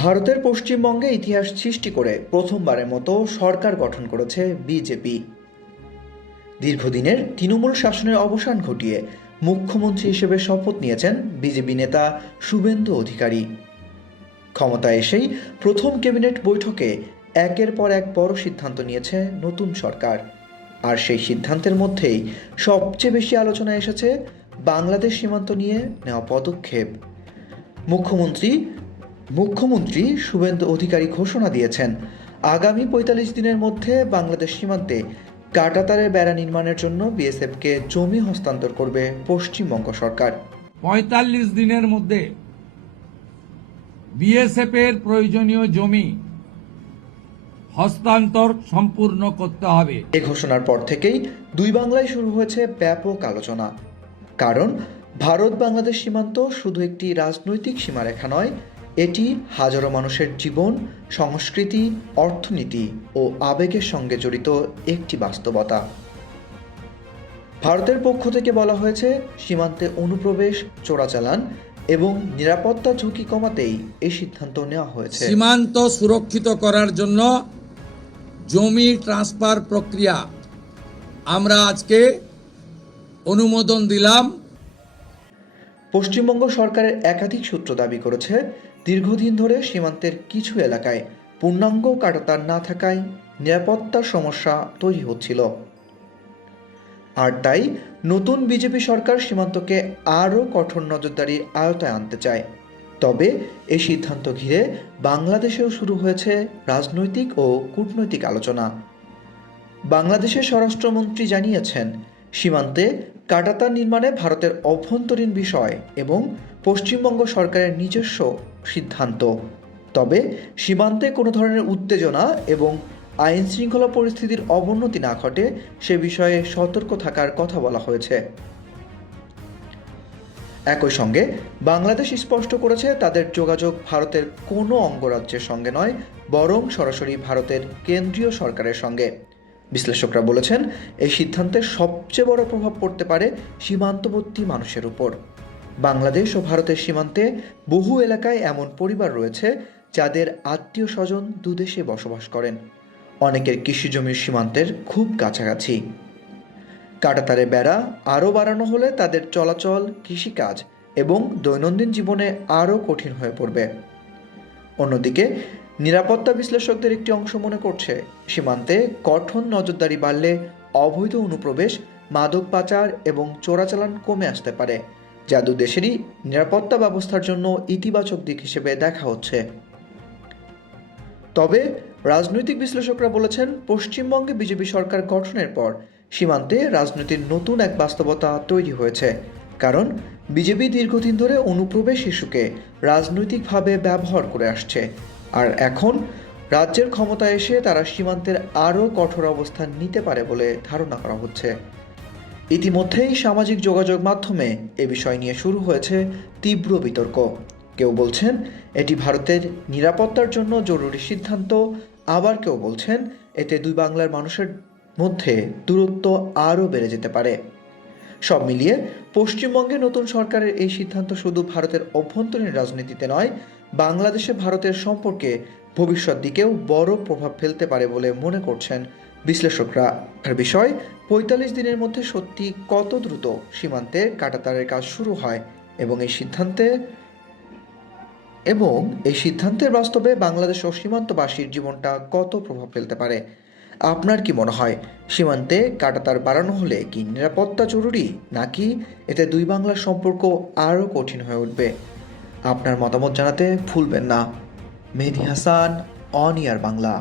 ভারতের পশ্চিমবঙ্গে ইতিহাস সৃষ্টি করে প্রথমবারের মতো সরকার গঠন করেছে বিজেপি। দীর্ঘদিনের তৃণমূল শাসনের অবসান ঘটিয়ে মুখ্যমন্ত্রী হিসেবে শপথ নিয়েছেন বিজেপি নেতা শুভেন্দু অধিকারী। ক্ষমতায় এসেই প্রথম ক্যাবিনেট বৈঠকে একের পর এক বড় সিদ্ধান্ত নিয়েছে নতুন সরকার। আর সেই সিদ্ধান্তের মধ্যেই সবচেয়ে বেশি আলোচনা এসেছে বাংলাদেশ সীমান্ত নিয়ে নেওয়া পদক্ষেপ। মুখ্যমন্ত্রী শুভেন্দু অধিকারী ঘোষণা দিয়েছেন, আগামী ৪৫ দিনের মধ্যে বাংলাদেশ সীমান্তে কাঁটাতারের বেড়া নির্মাণের জন্য বিএসএফকে জমি হস্তান্তর করবে পশ্চিমবঙ্গ সরকার। ৪৫ দিনের মধ্যে বিএসএফ এর প্রয়োজনীয় জমি হস্তান্তর সম্পূর্ণ করতে হবে। এ ঘোষণার পর থেকেই দুই বাংলায় শুরু হয়েছে ব্যাপক আলোচনা। কারণ ভারত বাংলাদেশ সীমান্ত শুধু একটি রাজনৈতিক সীমারেখা নয়, এটি হাজারো মানুষের জীবন, সংস্কৃতি, অর্থনীতি ও আবেগের সঙ্গে জড়িত একটি বাস্তবতা। ভারতের পক্ষ থেকে বলা হয়েছে, সীমান্তে অনুপ্রবেশ, চোরাচালান এবং নিরাপত্তা ঝুঁকি কমাতেই এই সিদ্ধান্ত নেওয়া হয়েছে। সীমান্ত সুরক্ষিত করার জন্য জমি ট্রান্সফার প্রক্রিয়া আমরা আজকে অনুমোদন দিলাম। পশ্চিমবঙ্গ সরকারের একাধিক সূত্র দাবি করেছে, দীর্ঘদিন ধরে সীমান্তের কিছু এলাকায় পূর্ণাঙ্গ কাঁটাতার না থাকায় নিরাপত্তার সমস্যা তৈরি হচ্ছিল। আর তাই নতুন বিজেপি সরকার সীমান্তকে আরও কঠোর নজরদারির আওতায় আনতে চায়। তবে এই সিদ্ধান্ত ঘিরে বাংলাদেশেও শুরু হয়েছে রাজনৈতিক ও কূটনৈতিক আলোচনা। বাংলাদেশের স্বরাষ্ট্রমন্ত্রী জানিয়েছেন, সীমান্তে কাঁটাতার নির্মাণে ভারতের অভ্যন্তরীণ বিষয় এবং পশ্চিমবঙ্গ সরকারের নিজস্ব সিদ্ধান্ত। তবে সীমান্তে কোনো ধরনের উত্তেজনা এবং আইন শৃঙ্খলা পরিস্থিতির অবনতি না ঘটে সে বিষয়ে সতর্ক থাকার কথা বলা হয়েছে। একই সঙ্গে বাংলাদেশ স্পষ্ট করেছে, তাদের যোগাযোগ ভারতের কোনো অঙ্গরাজ্যের সঙ্গে নয়, বরং সরাসরি ভারতের কেন্দ্রীয় সরকারের সঙ্গে। বিশ্লেষকরা বলেছেন, এই সিদ্ধান্তের সবচেয়ে বড় প্রভাব পড়তে পারে সীমান্তবর্তী মানুষের উপর। বাংলাদেশ ও ভারতের সীমান্তে বহু এলাকায় এমন পরিবার রয়েছে যাদের আত্মীয় স্বজন দুদেশে বসবাস করেন। অনেকের কৃষিজমির সীমান্তের খুব কাছাকাছি। কাঁটাতারে বেড়া আরও বাড়ানো হলে তাদের চলাচল, কৃষিকাজ এবং দৈনন্দিন জীবনে আরও কঠিন হয়ে পড়বে। অন্যদিকে নিরাপত্তা বিশ্লেষকদের একটি অংশ মনে করছে, সীমান্তে কঠোর নজরদারি বাড়লে অবৈধ অনুপ্রবেশ, মাদক পাচার এবং চোরাচালান কমে আসতে পারে, যা দু দেশেরই নিরাপত্তা ব্যবস্থার জন্য ইতিবাচক দিক হিসেবে দেখা হচ্ছে। তবে রাজনৈতিক বিশ্লেষকরা বলেছেন, পশ্চিমবঙ্গে বিজেপি সরকার গঠনের পর সীমান্তে রাজনীতির নতুন এক বাস্তবতা তৈরি হয়েছে। কারণ বিজেপি দীর্ঘদিন ধরে অনুপ্রবেশ ইস্যুকে রাজনৈতিকভাবে ব্যবহার করে আসছে, আর এখন রাজ্যের ক্ষমতায় এসে তারা সীমান্তের আরও কঠোর অবস্থান নিতে পারে বলে ধারণা করা হচ্ছে। ইতিমধ্যেই সামাজিক যোগাযোগ মাধ্যমে এ বিষয় নিয়ে শুরু হয়েছে তীব্র বিতর্ক। কেউ বলছেন এটি ভারতের নিরাপত্তার জন্য জরুরি সিদ্ধান্ত, আবার কেউ বলছেন এতে দুই বাংলার মানুষের মধ্যে দূরত্ব আরও বেড়ে যেতে পারে। সব মিলিয়ে পশ্চিমবঙ্গে নতুন সরকারের এই সিদ্ধান্ত শুধু ভারতের অভ্যন্তরীণ রাজনীতিতে নয়, বাংলাদেশে ভারতের সম্পর্কে ভবিষ্যৎ দিকেও বড় প্রভাব ফেলতে পারে বলে মনে করছেন বিশ্লেষকরা। আর বিষয়, ৪৫ দিনের মধ্যে সত্যি কত দ্রুত সীমান্তে কাঁটাতারের কাজ শুরু হয় এবং এই সিদ্ধান্তের বাস্তবে বাংলাদেশ ও সীমান্তবাসীর জীবনটা কত প্রভাব ফেলতে পারে। আপনার কি মনে হয়, সীমান্তে কাঁটাতার বাড়ানো হলে কি নিরাপত্তা জরুরি, নাকি এতে দুই বাংলার সম্পর্ক আরও কঠিন হয়ে উঠবে? আপনার মতামত জানাতে ভুলবেন না। মেহেদী হাসান, অন এয়ার বাংলা।